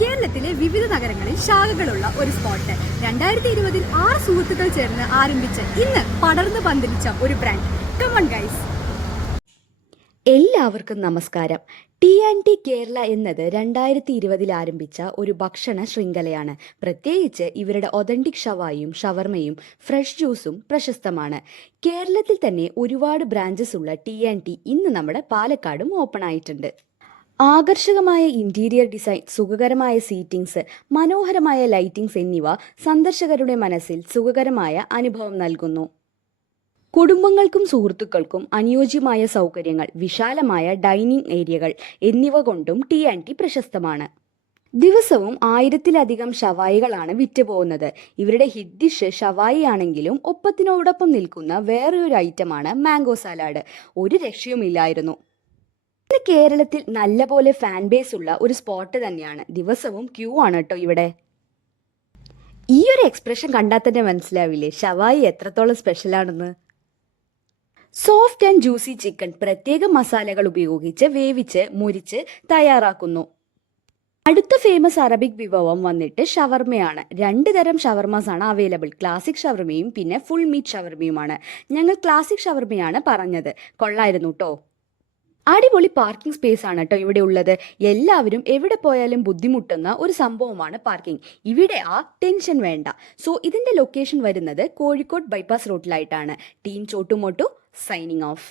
കേരളത്തിലെ വിവിധ നഗരങ്ങളിൽ ശാഖകളുള്ള ഒരു സ്പോട്ട് 2020 6 സുഹൃത്തുക്കൾ ചേർന്ന് ആരംഭിച്ച് ഇന്ന് പടർന്നു പന്തലിച്ച ഒരു ബ്രാൻഡ്. Come on guys. എല്ലാവർക്കും നമസ്കാരം. T&T കേരള എന്നത് 2020 ആരംഭിച്ച ഒരു ഭക്ഷണ ശൃംഖലയാണ്. പ്രത്യേകിച്ച് ഇവരുടെ ഒതന്റിക് ഷവായിയും ഷവർമയും ഫ്രഷ് ജ്യൂസും പ്രശസ്തമാണ്. കേരളത്തിൽ തന്നെ ഒരുപാട് ബ്രാഞ്ചസ് ഉള്ള T&T ഇന്ന് നമ്മുടെ പാലക്കാടും ഓപ്പൺ ആയിട്ടുണ്ട്. ആകർഷകമായ ഇന്റീരിയർ ഡിസൈൻ, സുഖകരമായ സീറ്റിംഗ്സ്, മനോഹരമായ ലൈറ്റിംഗ്സ് എന്നിവ സന്ദർശകരുടെ മനസ്സിൽ സുഖകരമായ അനുഭവം നൽകുന്നു. കുടുംബങ്ങൾക്കും സുഹൃത്തുക്കൾക്കും അനുയോജ്യമായ സൗകര്യങ്ങൾ, വിശാലമായ ഡൈനിങ് ഏരിയകൾ എന്നിവ കൊണ്ടും T&T പ്രശസ്തമാണ്. ദിവസവും 1000-ലധികം ഷവായികളാണ് വിറ്റുപോകുന്നത്. ഇവരുടെ ഹിറ്റ് ഡിഷ് ഷവായി ആണെങ്കിലും ഒപ്പത്തിനോടൊപ്പം നിൽക്കുന്ന വേറൊരു ഐറ്റമാണ് മാംഗോ സാലാഡ്. ഒരു രക്ഷയുമില്ലായിരുന്നു. ഇന്ന് കേരളത്തിൽ നല്ലപോലെ ഫാൻ ബേസ് ഉള്ള ഒരു സ്പോട്ട് തന്നെയാണ്. ദിവസവും ക്യൂ ആണ് കേട്ടോ ഇവിടെ. ഈ ഒരു എക്സ്പ്രഷൻ കണ്ടാൽ തന്നെ മനസ്സിലാവില്ലേ ഷവായി എത്രത്തോളം സ്പെഷ്യലാണെന്ന്. സോഫ്റ്റ് ആൻഡ് ജ്യൂസി ചിക്കൻ പ്രത്യേക മസാലകൾ ഉപയോഗിച്ച് വേവിച്ച് മുരിച്ച് തയ്യാറാക്കുന്നു. അടുത്ത ഫേമസ് അറബിക് വിഭവം വന്നിട്ട് ഷവർമയാണ്. 2 തരം ഷവർമാസ് ആണ് അവൈലബിൾ. ക്ലാസിക് ഷവർമയും പിന്നെ ഫുൾ മീറ്റ് ഷവർമയുമാണ്. ഞങ്ങൾ ക്ലാസിക് ഷവർമയാണ് പറഞ്ഞത്. കൊള്ളായിരുന്നു കേട്ടോ. അടിപൊളി പാർക്കിംഗ് സ്പേസ് ആണ് കേട്ടോ ഇവിടെ ഉള്ളത്. എല്ലാവരും എവിടെ പോയാലും ബുദ്ധിമുട്ടുന്ന ഒരു സംഭവമാണ് പാർക്കിംഗ്. ഇവിടെ ആ ടെൻഷൻ വേണ്ട. സോ ഇതിന്റെ ലൊക്കേഷൻ വരുന്നത് കോഴിക്കോട് ബൈപ്പാസ് റോഡിലായിട്ടാണ്. Team Chottu Motu signing of.